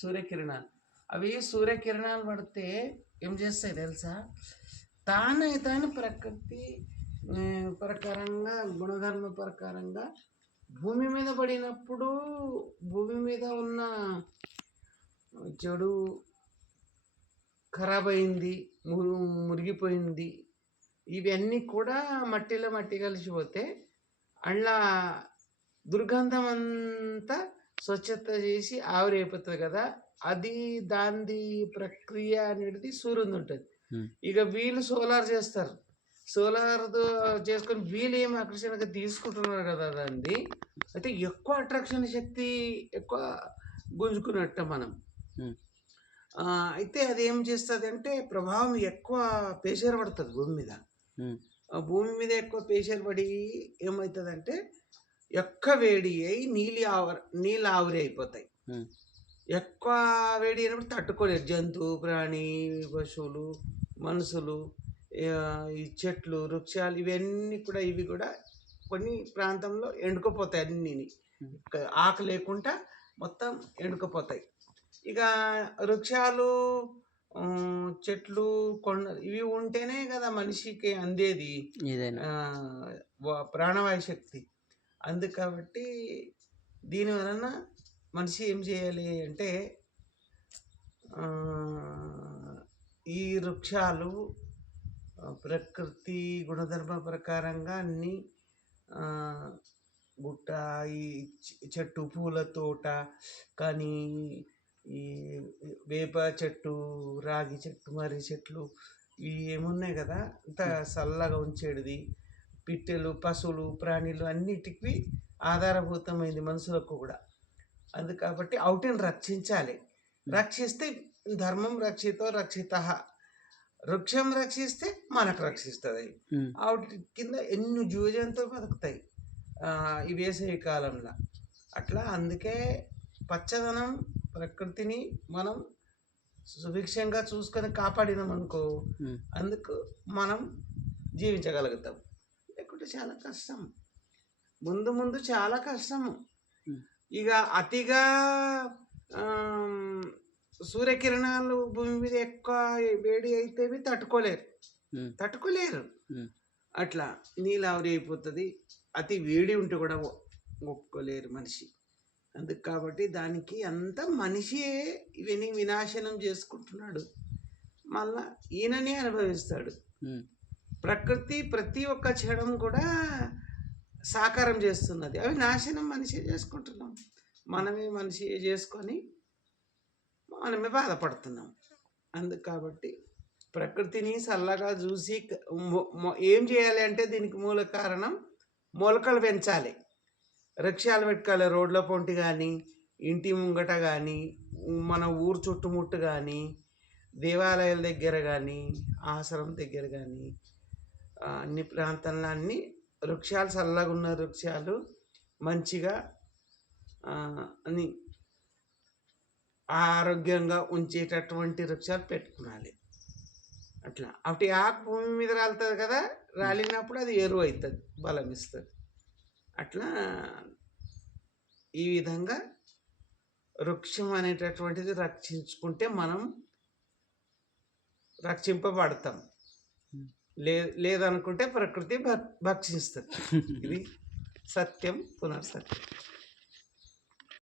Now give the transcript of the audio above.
సూర్యకిరణాలు. అవి సూర్యకిరణాలు పడితే ఏం చేస్తాయి తెలుసా? తాను ప్రకృతి ప్రకారంగా గుణధర్మ ప్రకారంగా భూమి మీద పడినప్పుడు భూమి మీద ఉన్న చెడు ఖరాబ్ అయింది, మురిగిపోయింది, ఇవన్నీ కూడా మట్టి కలిసిపోతే అందులో దుర్గంధం అంతా స్వచ్ఛత చేసి ఆవిరైపోతుంది కదా. అది దాని ప్రక్రియ అనేది సూర్యుడు ఉంటుంది. ఇక వీళ్ళు సోలార్ చేస్తారు, సోలార్తో చేసుకొని వీళ్ళు ఏం ఆకర్షణగా తీసుకుంటున్నారు కదా దాన్ని. అయితే ఎక్కువ అట్రాక్షన్ శక్తి ఎక్కువ గుంజుకున్నట్ట మనం. అయితే అది ఏం చేస్తుంది అంటే ప్రభావం ఎక్కువ ప్రెషర్ పడుతుంది భూమి మీద. భూమి మీద ఎక్కువ ప్రెషర్ పడి ఏమవుతుందంటే ఎక్కువ వేడి అయి నీళ్ళు ఆవిరి అయిపోతాయి. ఎక్కువ వేడి అయినప్పుడు తట్టుకోలేరు జంతువు, ప్రాణి, పశువులు, మనుషులు, ఈ చెట్లు, వృక్షాలు ఇవన్నీ కూడా ఇవి కూడా కొన్ని ప్రాంతంలో ఎండుకుపోతాయి. అన్నీ ఆకు లేకుండా మొత్తం ఎండుకుపోతాయి. ఇక వృక్షాలు, చెట్లు, కొండ ఇవి ఉంటేనే కదా మనిషికి అందేది ప్రాణవాయు శక్తి. కాబట్టి దీని వలన మనిషి ఏం చేయాలి అంటే ఈ వృక్షాలు ప్రకృతి గుణధర్మ ప్రకారంగా అన్నీ గుట్ట, ఈ చెట్టు, పూల తోట కానీ, ఈ వేప చెట్టు, రాగి చెట్టు, మర్రి చెట్లు ఇవి ఏమున్నాయి కదా అంత చల్లగా ఉంచేది. పిట్టెలు, పశువులు, ప్రాణులు అన్నిటికీ ఆధారభూతమైంది మనుషులకు కూడా. కాబట్టి వాటిని రక్షించాలి. రక్షిస్తే ధర్మం రక్షితో రక్షిత, వృక్షం రక్షిస్తే మనకు రక్షిస్తుంది. వాటి కింద ఎన్ని జీవజంతువులు బతుకుతాయి ఈ వేసవి కాలంలో. అట్లా అందుకే పచ్చదనం ప్రకృతిని మనం సుభిక్షంగా చూసుకొని కాపాడినాం అనుకో, అందుకు మనం జీవించగలుగుతాం. లేకుంటే చాలా కష్టం, ముందు చాలా కష్టము. ఇక అతిగా సూర్యకిరణాలు భూమి మీద ఎక్కువ వేడి అయితే తట్టుకోలేరు. అట్లా నీళ్ళు ఆవిరి అయిపోతుంది. అతి వేడి ఉంటే కూడా ఒప్పుకోలేరు మనిషి. అందుకు కాబట్టి దానికి అంతా మనిషియే ఇవన్నీ వినాశనం చేసుకుంటున్నాడు. మళ్ళా ఈయననే అనుభవిస్తాడు. ప్రకృతి ప్రతి ఒక్క క్షణం కూడా సాకారం చేస్తున్నది, అవి నాశనం మనిషి చేసుకుంటున్నాం. మనమే మనిషి చేసుకొని మనమే బాధపడుతున్నాం. అందుకు కాబట్టి ప్రకృతిని చల్లగా చూసి ఏం చేయాలి అంటే దీనికి మూల కారణం మొలకలు పెంచాలి, వృక్షాలు పెట్టుకోవాలి. రోడ్ల పొంటి కానీ, ఇంటి ముంగట కానీ, మన ఊరు చుట్టుముట్టు కానీ, దేవాలయాల దగ్గర కానీ, ఆశ్రమం దగ్గర కానీ, అన్ని ప్రాంతాల్లో అన్ని వృక్షాలు, చల్లగా ఉన్న వృక్షాలు మంచిగా అని ఆరోగ్యంగా ఉంచేటటువంటి వృక్షాలు పెట్టుకోవాలి. అట్లా అటు ఆకు భూమి మీద రాలుతుంది కదా, రాలినప్పుడు అది ఎరువు అవుతుంది, బలం ఇస్తుంది. అట్లా ఈ విధంగా వృక్షం అనేటటువంటిది రక్షించుకుంటే మనం రక్షింపబడతాం. లేదనుకుంటే ప్రకృతి భక్షిస్తుంది. ఇది సత్యం పునర్సత్యం.